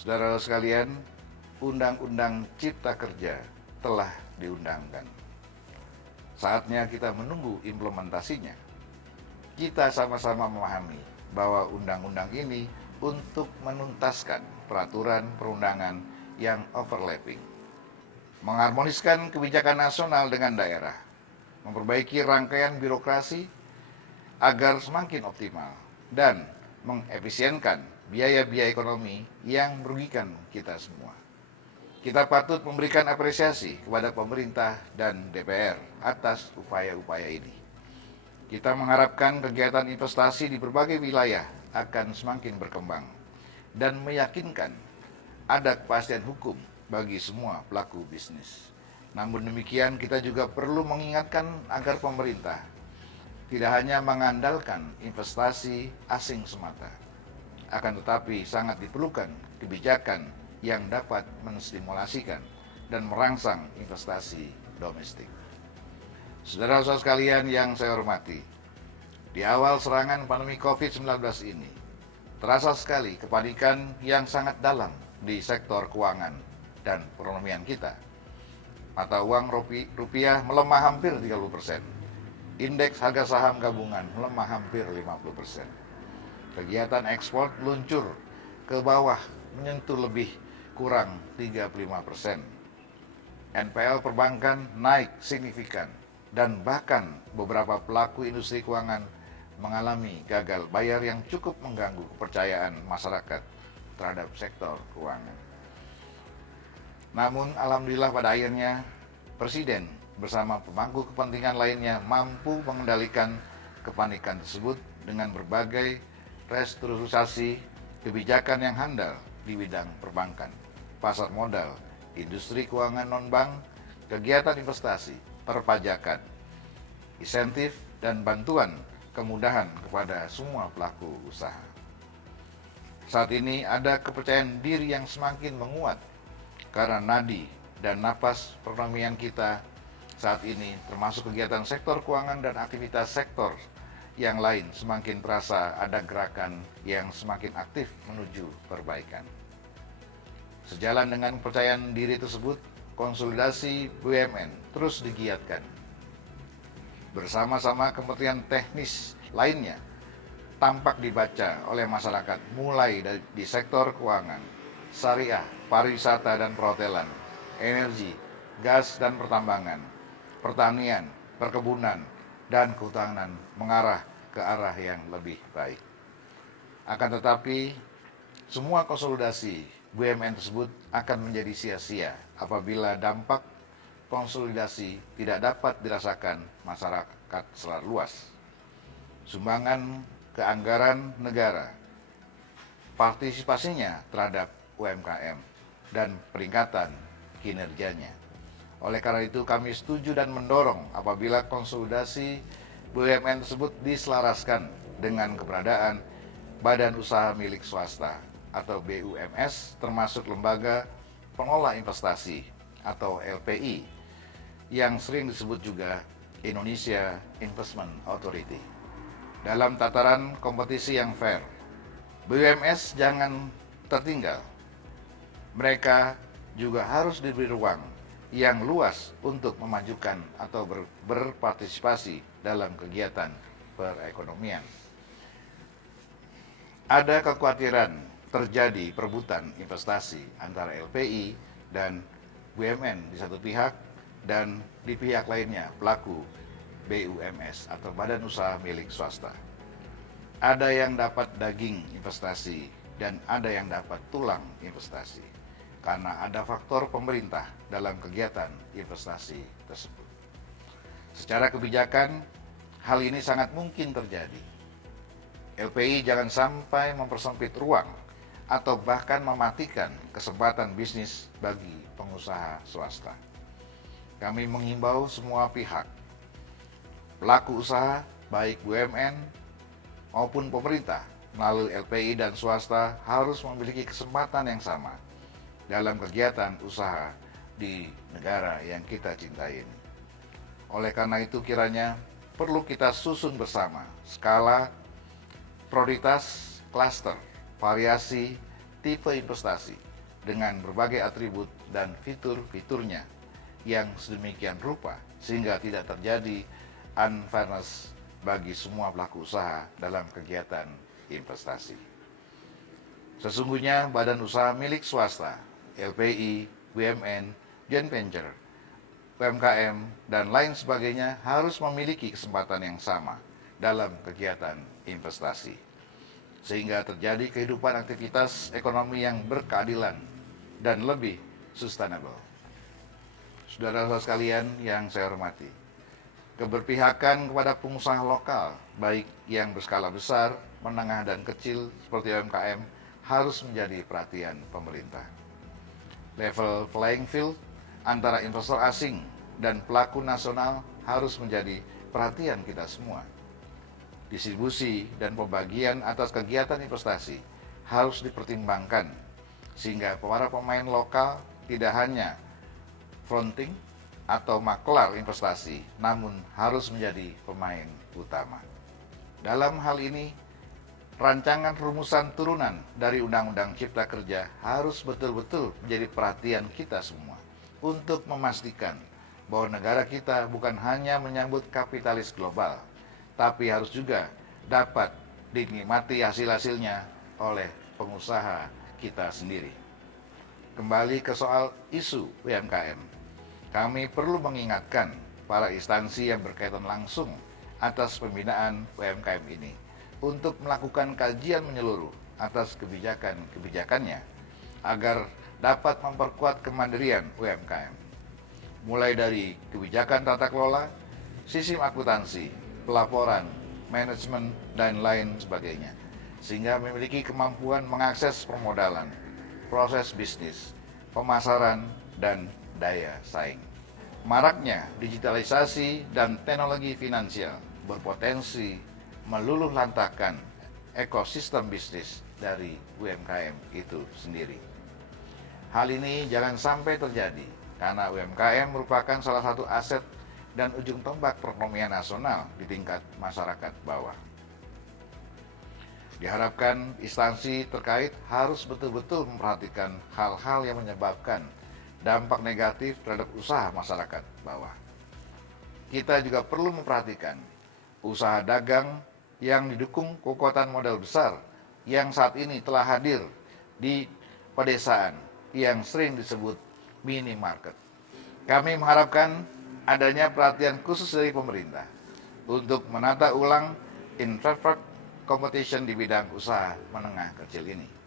Saudara sekalian, Undang-Undang Cipta Kerja telah diundangkan. Saatnya kita menunggu implementasinya. Kita sama-sama memahami bahwa undang-undang ini untuk menuntaskan peraturan perundangan yang overlapping, mengharmoniskan kebijakan nasional dengan daerah, memperbaiki rangkaian birokrasi agar semakin optimal, dan mengefisienkan biaya-biaya ekonomi yang merugikan kita semua. Kita patut memberikan apresiasi kepada pemerintah dan DPR atas upaya-upaya ini. Kita mengharapkan kegiatan investasi di berbagai wilayah akan semakin berkembang dan meyakinkan ada kepastian hukum bagi semua pelaku bisnis. Namun demikian, kita juga perlu mengingatkan agar pemerintah tidak hanya mengandalkan investasi asing semata, akan tetapi sangat diperlukan kebijakan yang dapat menstimulasikan dan merangsang investasi domestik. Saudara-saudara sekalian yang saya hormati, di awal serangan pandemi COVID-19 ini, terasa sekali kepanikan yang sangat dalam di sektor keuangan dan perekonomian kita. Mata uang rupiah melemah hampir 30%. Indeks harga saham gabungan melemah hampir 50%. Kegiatan ekspor meluncur ke bawah menyentuh lebih kurang 35%. NPL perbankan naik signifikan dan bahkan beberapa pelaku industri keuangan mengalami gagal bayar yang cukup mengganggu kepercayaan masyarakat terhadap sektor keuangan. Namun alhamdulillah pada akhirnya Presiden bersama pemangku kepentingan lainnya mampu mengendalikan kepanikan tersebut dengan berbagai restrukturisasi kebijakan yang handal di bidang perbankan, pasar modal, industri keuangan non-bank, kegiatan investasi, perpajakan, insentif, dan bantuan kemudahan kepada semua pelaku usaha. Saat ini ada kepercayaan diri yang semakin menguat karena nadi dan napas perekonomian kita saat ini, termasuk kegiatan sektor keuangan dan aktivitas sektor yang lain, semakin terasa ada gerakan yang semakin aktif menuju perbaikan. Sejalan dengan kepercayaan diri tersebut, konsolidasi BUMN terus digiatkan. Bersama-sama kementerian teknis lainnya tampak dibaca oleh masyarakat mulai di sektor keuangan, syariah, pariwisata dan perhotelan, energi, gas dan pertambangan, pertanian, perkebunan, dan kehutanan mengarah ke arah yang lebih baik. Akan tetapi, semua konsolidasi BUMN tersebut akan menjadi sia-sia apabila dampak konsolidasi tidak dapat dirasakan masyarakat secara luas. Sumbangan ke anggaran negara, partisipasinya terhadap UMKM, dan peningkatan kinerjanya. Oleh karena itu kami setuju dan mendorong apabila konsolidasi BUMN tersebut diselaraskan dengan keberadaan badan usaha milik swasta atau BUMS, termasuk lembaga pengelola investasi atau LPI yang sering disebut juga Indonesia Investment Authority. Dalam tataran kompetisi yang fair, BUMS jangan tertinggal. Mereka juga harus diberi ruang yang luas untuk memajukan atau berpartisipasi dalam kegiatan perekonomian. Ada kekhawatiran terjadi perebutan investasi antara LPI dan BUMN di satu pihak dan di pihak lainnya pelaku BUMS atau badan usaha milik swasta. Ada yang dapat daging investasi dan ada yang dapat tulang investasi, karena ada faktor pemerintah dalam kegiatan investasi tersebut. Secara kebijakan, hal ini sangat mungkin terjadi. LPI jangan sampai mempersempit ruang atau bahkan mematikan kesempatan bisnis bagi pengusaha swasta. Kami menghimbau semua pihak, pelaku usaha, baik BUMN maupun pemerintah, melalui LPI dan swasta harus memiliki kesempatan yang sama dalam kegiatan usaha di negara yang kita cintai ini. Oleh karena itu kiranya perlu kita susun bersama skala, prioritas, klaster, variasi, tipe investasi, dengan berbagai atribut dan fitur-fiturnya yang sedemikian rupa sehingga tidak terjadi unfairness bagi semua pelaku usaha dalam kegiatan investasi. Sesungguhnya badan usaha milik swasta, LPI, BUMN, joint venture, UMKM, dan lain sebagainya harus memiliki kesempatan yang sama dalam kegiatan investasi, sehingga terjadi kehidupan aktivitas ekonomi yang berkeadilan dan lebih sustainable. Saudara-saudara sekalian yang saya hormati, keberpihakan kepada pengusaha lokal, baik yang berskala besar, menengah, dan kecil seperti UMKM, harus menjadi perhatian pemerintah. Level playing field antara investor asing dan pelaku nasional harus menjadi perhatian kita semua. Distribusi dan pembagian atas kegiatan investasi harus dipertimbangkan, sehingga para pemain lokal tidak hanya fronting atau maklar investasi, namun harus menjadi pemain utama. Dalam hal ini, rancangan rumusan turunan dari Undang-Undang Cipta Kerja harus betul-betul menjadi perhatian kita semua untuk memastikan bahwa negara kita bukan hanya menyambut kapitalis global, tapi harus juga dapat dinikmati hasil-hasilnya oleh pengusaha kita sendiri. Kembali ke soal isu UMKM, kami perlu mengingatkan para instansi yang berkaitan langsung atas pembinaan UMKM ini untuk melakukan kajian menyeluruh atas kebijakan-kebijakannya agar dapat memperkuat kemandirian UMKM, mulai dari kebijakan tata kelola, sistem akuntansi, pelaporan, manajemen, dan lain sebagainya, sehingga memiliki kemampuan mengakses permodalan, proses bisnis, pemasaran, dan daya saing. Maraknya digitalisasi dan teknologi finansial berpotensi meluluh lantakan ekosistem bisnis dari UMKM itu sendiri. Hal ini jangan sampai terjadi karena UMKM merupakan salah satu aset dan ujung tombak perekonomian nasional di tingkat masyarakat bawah. Diharapkan instansi terkait harus betul-betul memperhatikan hal-hal yang menyebabkan dampak negatif terhadap usaha masyarakat bawah. Kita juga perlu memperhatikan usaha dagang yang didukung kekuatan modal besar yang saat ini telah hadir di pedesaan yang sering disebut minimarket. Kami mengharapkan adanya perhatian khusus dari pemerintah untuk menata ulang in fair competition di bidang usaha menengah kecil ini.